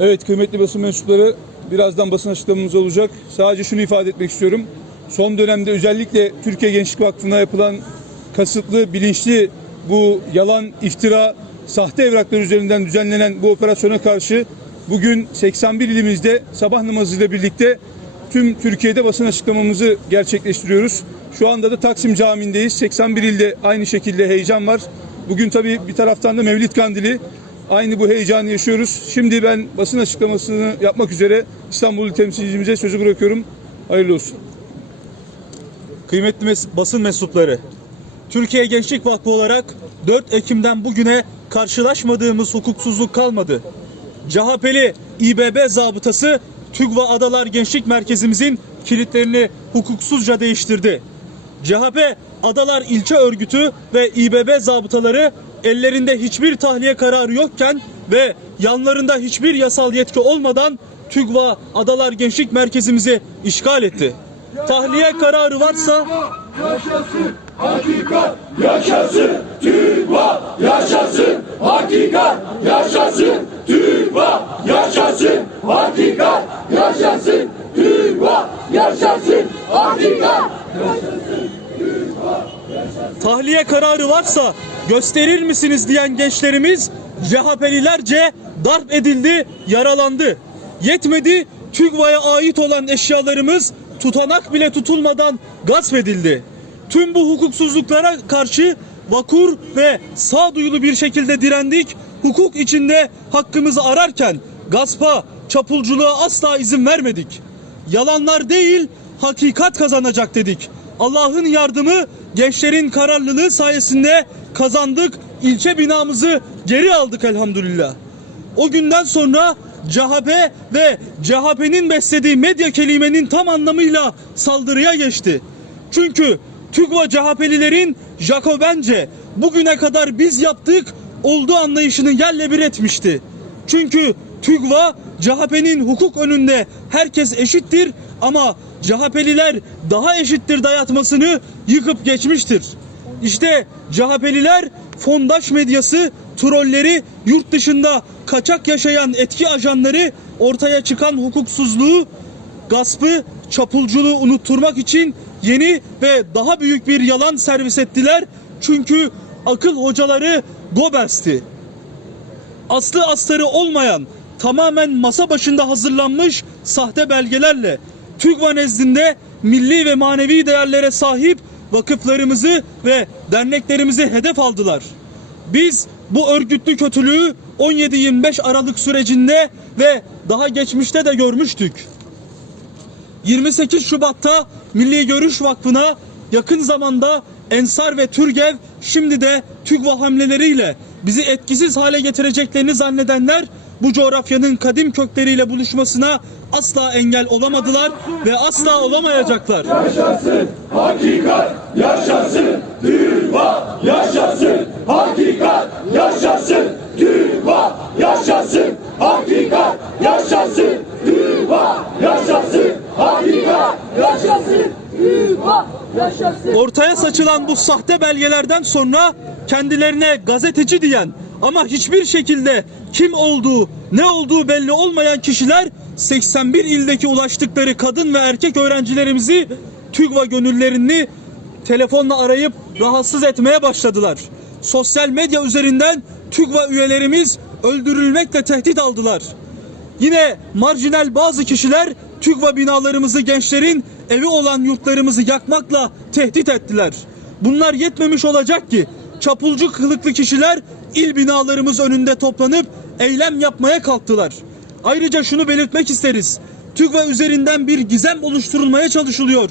Evet kıymetli basın mensupları birazdan basın açıklamamız olacak. Sadece şunu ifade etmek istiyorum. Son dönemde özellikle Türkiye Gençlik Vakfı'na yapılan kasıtlı, bilinçli bu yalan, iftira, sahte evraklar üzerinden düzenlenen bu operasyona karşı bugün 81 ilimizde sabah namazıyla birlikte tüm Türkiye'de basın açıklamamızı gerçekleştiriyoruz. Şu anda da Taksim Camii'ndeyiz. 81 ilde aynı şekilde heyecan var. Bugün tabii bir taraftan da Mevlid Kandili. Aynı bu heyecanı yaşıyoruz. Şimdi ben basın açıklamasını yapmak üzere İstanbul temsilcimize sözü bırakıyorum. Hayırlı olsun. Kıymetli mes- basın mensupları, Türkiye Gençlik Vakfı olarak 4 Ekim'den bugüne karşılaşmadığımız hukuksuzluk kalmadı. CHP'li İBB zabıtası TÜGVA Adalar Gençlik Merkezimizin kilitlerini hukuksuzca değiştirdi. CHP Adalar İlçe Örgütü ve İBB zabıtaları ellerinde hiçbir tahliye kararı yokken ve yanlarında hiçbir yasal yetki olmadan TÜGVA Adalar Gençlik Merkezimizi işgal etti. Tahliye kararı varsa Yaşasın hakikat, yaşasın TÜGVA, yaşasın hakikat, yaşasın TÜGVA, yaşasın hakikat, yaşasın TÜGVA, yaşasın hakikat. tahliye kararı varsa gösterir misiniz diyen gençlerimiz CHP'lilerce darp edildi, yaralandı. Yetmedi TÜGVA'ya ait olan eşyalarımız tutanak bile tutulmadan gasp edildi. Tüm bu hukuksuzluklara karşı vakur ve sağduyulu bir şekilde direndik. Hukuk içinde hakkımızı ararken gaspa, çapulculuğa asla izin vermedik. Yalanlar değil, hakikat kazanacak dedik. Allah'ın yardımı gençlerin kararlılığı sayesinde kazandık. İlçe binamızı geri aldık elhamdülillah. O günden sonra CHP ve CHP'nin beslediği medya kelimenin tam anlamıyla saldırıya geçti. Çünkü TÜGVA CHP'lilerin Jacobence bugüne kadar biz yaptık olduğu anlayışını yerle bir etmişti. Çünkü TÜGVA CHP'nin hukuk önünde herkes eşittir ama CHP'liler daha eşittir dayatmasını yıkıp geçmiştir. İşte CHP'liler fondaş medyası trolleri yurt dışında kaçak yaşayan etki ajanları ortaya çıkan hukuksuzluğu gaspı, çapulculuğu unutturmak için yeni ve daha büyük bir yalan servis ettiler. Çünkü akıl hocaları Goebbels'ti. Aslı astarı olmayan, tamamen masa başında hazırlanmış sahte belgelerle TÜGVA nezdinde milli ve manevi değerlere sahip vakıflarımızı ve derneklerimizi hedef aldılar. Biz bu örgütlü kötülüğü 17-25 Aralık sürecinde ve daha geçmişte de görmüştük. 28 Şubat'ta Milli Görüş Vakfı'na yakın zamanda Ensar ve Türgev şimdi de TÜGVA hamleleriyle bizi etkisiz hale getireceklerini zannedenler bu coğrafyanın kadim kökleriyle buluşmasına asla engel olamadılar ve asla olamayacaklar. Yaşasın hakikat, yaşasın TÜGVA, yaşasın hakikat, yaşasın TÜGVA, yaşasın hakikat, yaşasın TÜGVA, yaşasın hakikat, yaşasın TÜGVA yaşasın. Ortaya saçılan bu sahte belgelerden sonra kendilerine gazeteci diyen ama hiçbir şekilde kim olduğu, ne olduğu belli olmayan kişiler 81 ildeki ulaştıkları kadın ve erkek öğrencilerimizi TÜGVA gönüllerini telefonla arayıp rahatsız etmeye başladılar. Sosyal medya üzerinden TÜGVA üyelerimiz öldürülmekle tehdit aldılar. Yine marjinal bazı kişiler TÜGVA binalarımızı gençlerin evi olan yurtlarımızı yakmakla tehdit ettiler. Bunlar yetmemiş olacak ki çapulcu kılıklı kişiler il binalarımız önünde toplanıp eylem yapmaya kalktılar. Ayrıca şunu belirtmek isteriz. TÜGVA üzerinden bir gizem oluşturulmaya çalışılıyor.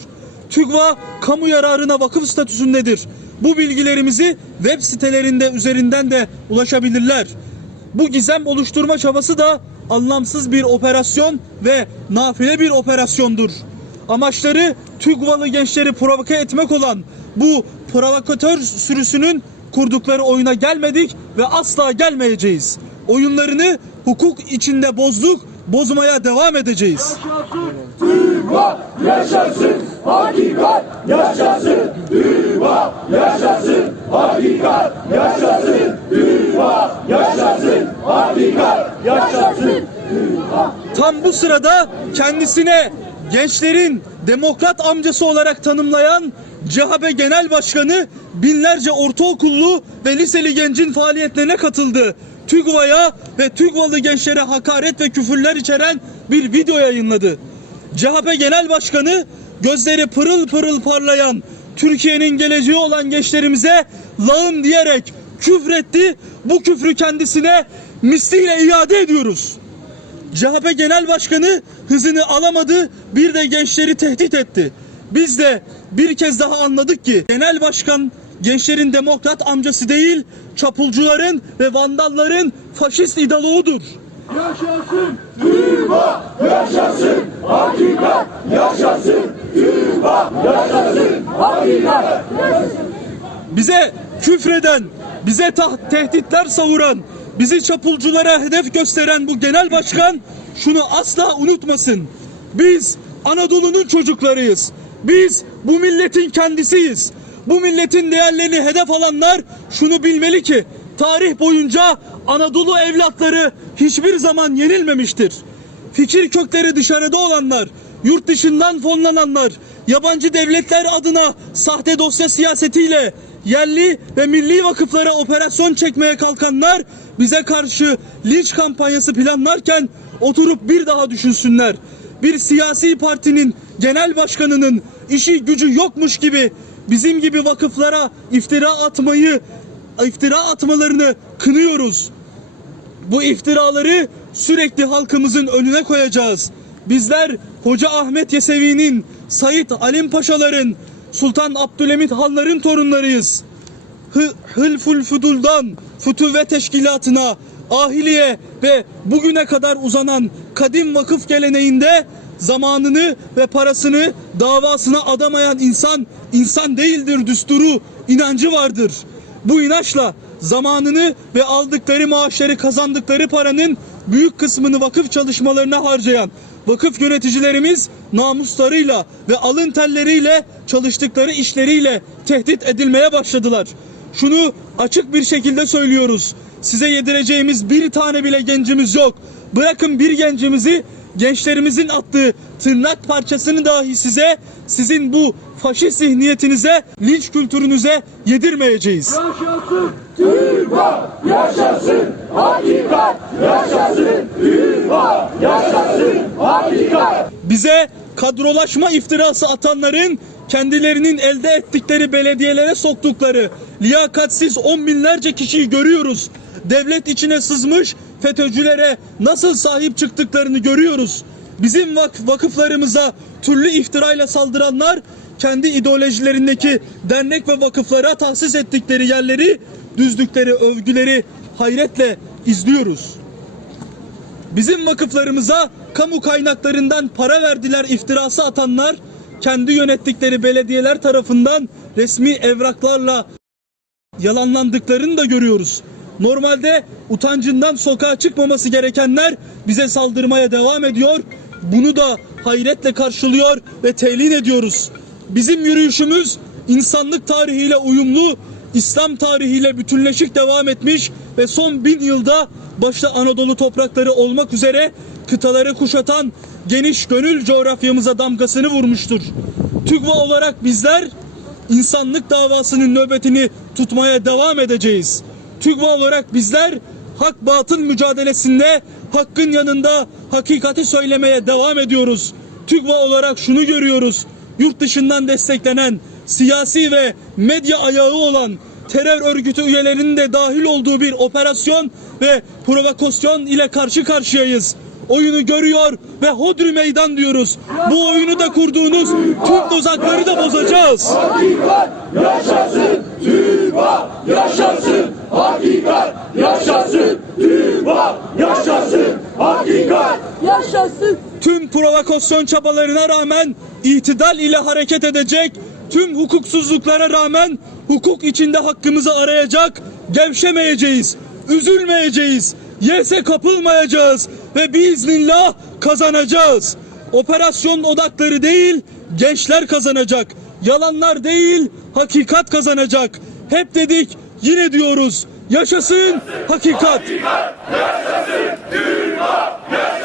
TÜGVA kamu yararına vakıf statüsündedir. Bu bilgilerimizi web sitelerinde üzerinden de ulaşabilirler. Bu gizem oluşturma çabası da anlamsız bir operasyon ve nafile bir operasyondur. Amaçları TÜGVA'lı gençleri provoke etmek olan bu provokatör sürüsünün kurdukları oyuna gelmedik ve asla gelmeyeceğiz. Oyunlarını hukuk içinde bozduk, bozmaya devam edeceğiz. TÜGVA, yaşasın hakikat, yaşasın TÜGVA, yaşasın hakikat, yaşasın TÜGVA, yaşasın hakikat, yaşasın Tam bu sırada kendisine gençlerin demokrat amcası olarak tanımlayan CHP Genel Başkanı binlerce ortaokullu ve liseli gencin faaliyetlerine katıldı. TÜGVA'ya ve TÜGVA'lı gençlere hakaret ve küfürler içeren bir video yayınladı. CHP Genel Başkanı gözleri pırıl pırıl parlayan Türkiye'nin geleceği olan gençlerimize lağım diyerek küfretti. Bu küfrü kendisine misliyle iade ediyoruz. CHP Genel Başkanı hızını alamadı, bir de gençleri tehdit etti. Biz de bir kez daha anladık ki Genel Başkan gençlerin demokrat amcası değil, çapulcuların ve vandalların faşist idaloğudur. Yaşasın Türba, yaşasın hakikat, yaşasın Türba, yaşasın hakikat. Bize küfreden, bize tehditler savuran, bizi çapulculara hedef gösteren bu genel başkan şunu asla unutmasın. Biz Anadolu'nun çocuklarıyız. Biz bu milletin kendisiyiz. Bu milletin değerlerini hedef alanlar şunu bilmeli ki tarih boyunca Anadolu evlatları hiçbir zaman yenilmemiştir. Fikir kökleri dışarıda olanlar, yurt dışından fonlananlar, yabancı devletler adına sahte dosya siyasetiyle yerli ve milli vakıflara operasyon çekmeye kalkanlar bize karşı linç kampanyası planlarken oturup bir daha düşünsünler. Bir siyasi partinin genel başkanının işi gücü yokmuş gibi bizim gibi vakıflara iftira atmayı iftira atmalarını kınıyoruz. Bu iftiraları sürekli halkımızın önüne koyacağız. Bizler Hoca Ahmet Yesevi'nin, Said Alim Paşaların, Sultan Abdülhamit Hanların torunlarıyız. Hı, Hılful Fudul'dan Fütüvve Teşkilatı'na, Ahiliye ve bugüne kadar uzanan kadim vakıf geleneğinde zamanını ve parasını davasına adamayan insan insan değildir düsturu inancı vardır. Bu inançla zamanını ve aldıkları maaşları kazandıkları paranın büyük kısmını vakıf çalışmalarına harcayan vakıf yöneticilerimiz namuslarıyla ve alın telleriyle çalıştıkları işleriyle tehdit edilmeye başladılar. Şunu açık bir şekilde söylüyoruz. Size yedireceğimiz bir tane bile gencimiz yok. Bırakın bir gencimizi gençlerimizin attığı tırnak parçasını dahi size sizin bu faşist zihniyetinize, linç kültürünüze yedirmeyeceğiz. Yaşasın Türba, yaşasın hakikat, yaşasın Türba, yaşasın hakikat. bize kadrolaşma iftirası atanların kendilerinin elde ettikleri belediyelere soktukları liyakatsiz on binlerce kişiyi görüyoruz. Devlet içine sızmış FETÖ'cülere nasıl sahip çıktıklarını görüyoruz. Bizim vak- vakıflarımıza türlü iftirayla saldıranlar kendi ideolojilerindeki dernek ve vakıflara tahsis ettikleri yerleri, düzdükleri övgüleri hayretle izliyoruz. Bizim vakıflarımıza kamu kaynaklarından para verdiler iftirası atanlar kendi yönettikleri belediyeler tarafından resmi evraklarla yalanlandıklarını da görüyoruz. Normalde utancından sokağa çıkmaması gerekenler bize saldırmaya devam ediyor. Bunu da hayretle karşılıyor ve telin ediyoruz. Bizim yürüyüşümüz insanlık tarihiyle uyumlu, İslam tarihiyle bütünleşik devam etmiş ve son bin yılda başta Anadolu toprakları olmak üzere kıtaları kuşatan geniş gönül coğrafyamıza damgasını vurmuştur. TÜGVA olarak bizler insanlık davasının nöbetini tutmaya devam edeceğiz. TÜGVA olarak bizler hak batıl mücadelesinde hakkın yanında hakikati söylemeye devam ediyoruz. TÜGVA olarak şunu görüyoruz. Yurt dışından desteklenen siyasi ve medya ayağı olan terör örgütü üyelerinin de dahil olduğu bir operasyon ve provokasyon ile karşı karşıyayız. Oyunu görüyor ve hodri meydan diyoruz. Bu oyunu da kurduğunuz tüm tuzakları da bozacağız. Hakikat yaşasın Türba, yaşasın hakikat, yaşasın Türba, yaşasın hakikat. Yaşasın. tüm provokasyon çabalarına rağmen itidal ile hareket edecek, tüm hukuksuzluklara rağmen hukuk içinde hakkımızı arayacak, gevşemeyeceğiz, üzülmeyeceğiz, yese kapılmayacağız ve biiznillah kazanacağız. Operasyon odakları değil, gençler kazanacak. Yalanlar değil, hakikat kazanacak. Hep dedik, yine diyoruz. Yaşasın hakikat. Yaşasın Türba, yaşasın!